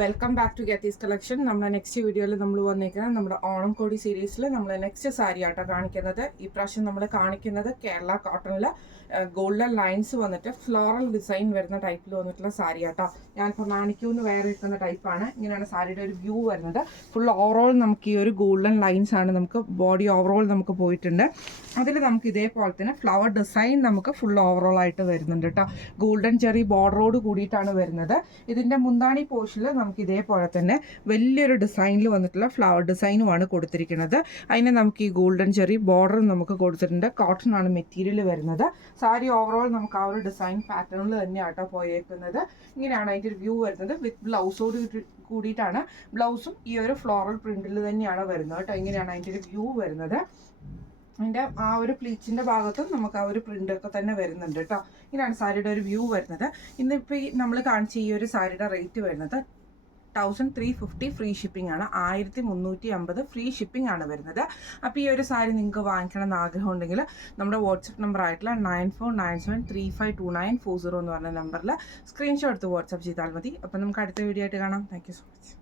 Welcome back to ഗെത്തീസ് collection. നമ്മുടെ next വീഡിയോയിൽ നമ്മൾ വന്നിരിക്കുന്നത് നമ്മുടെ ഓണം കോടി സീരീസിൽ നമ്മൾ നെക്സ്റ്റ് സാരി ആട്ടോ കാണിക്കുന്നത്. ഈ പ്രാവശ്യം നമ്മൾ കാണിക്കുന്നത് കേരള കോട്ടണിൽ ഗോൾഡൻ ലൈൻസ് വന്നിട്ട് ഫ്ലോറൽ ഡിസൈൻ വരുന്ന ടൈപ്പിൽ വന്നിട്ടുള്ള സാരി ആട്ടോ. ഞാനിപ്പോൾ മാണിക്യൂന്ന് വേറെ ഇരിക്കുന്ന ടൈപ്പാണ്. ഇങ്ങനെയാണ് സാരിയുടെ ഒരു വ്യൂ വരുന്നത്. ഫുൾ ഓവറോൾ നമുക്ക് ഈ ഒരു ഗോൾഡൻ ലൈൻസ് ആണ് നമുക്ക് ബോഡി ഓവറോൾ നമുക്ക് പോയിട്ടുണ്ട്. അതിൽ നമുക്ക് ഇതേപോലെ തന്നെ ഫ്ലവർ ഡിസൈൻ നമുക്ക് ഫുൾ ഓവറോൾ ആയിട്ട് വരുന്നുണ്ട് കേട്ടോ. ഗോൾഡൻ ചെറി ബോർഡറോട് കൂടിയിട്ടാണ് വരുന്നത്. ഇതിൻ്റെ മുന്താണി പോർഷനിൽ നമുക്ക് ഇതേപോലെ തന്നെ വലിയൊരു ഡിസൈനിൽ വന്നിട്ടുള്ള ഫ്ലവർ ഡിസൈനുമാണ് കൊടുത്തിരിക്കുന്നത്. അതിന് നമുക്ക് ഈ ഗോൾഡൻ ചെറി ബോർഡർ നമുക്ക് കൊടുത്തിട്ടുണ്ട്. കോട്ടൺ ആണ് മെറ്റീരിയൽ വരുന്നത്. സാരി ഓവറോൾ നമുക്ക് ആ ഒരു ഡിസൈൻ പാറ്റേണിൽ തന്നെയാട്ടോ പോയേക്കുന്നത്. ഇങ്ങനെയാണ് അതിൻ്റെ ഒരു വ്യൂ വരുന്നത്. വിത്ത് ബ്ലൗസോട് കൂടിയിട്ടാണ്. ബ്ലൗസും ഈ ഒരു ഫ്ലോറൽ പ്രിന്റിൽ തന്നെയാണ് വരുന്നത് കേട്ടോ. ഇങ്ങനെയാണ് അതിൻ്റെ ഒരു വ്യൂ വരുന്നത്. അതിൻ്റെ ആ ഒരു പ്ലീച്ചിൻ്റെ ഭാഗത്തും നമുക്ക് ആ ഒരു പ്രിൻ്റൊക്കെ തന്നെ വരുന്നുണ്ട് കേട്ടോ. ഇങ്ങനെയാണ് സാരിയുടെ ഒരു വ്യൂ വരുന്നത്. ഇന്നിപ്പോൾ ഈ നമ്മൾ കാണിച്ച ഈ ഒരു സാരിയുടെ റേറ്റ് വരുന്നത് 1350 ഫ്രീ ഷിപ്പിംഗ് ആണ്. 1350 ഫ്രീ ഷിപ്പിംഗ് ആണ് വരുന്നത്. അപ്പോൾ ഈ ഒരു സാരി നിങ്ങൾക്ക് വാങ്ങിക്കണം എന്ന് ആഗ്രഹം ഉണ്ടെങ്കിൽ നമ്മുടെ വാട്സപ്പ് നമ്പർ ആയിട്ടുള്ള 9497352940 എന്ന് പറഞ്ഞ നമ്പറിൽ സ്ക്രീൻഷോട്ട് എടുത്ത് വാട്സപ്പ് ചെയ്താൽ മതി. അപ്പോൾ നമുക്ക് അടുത്ത വീഡിയോ ആയിട്ട് കാണാം. Thank you so much.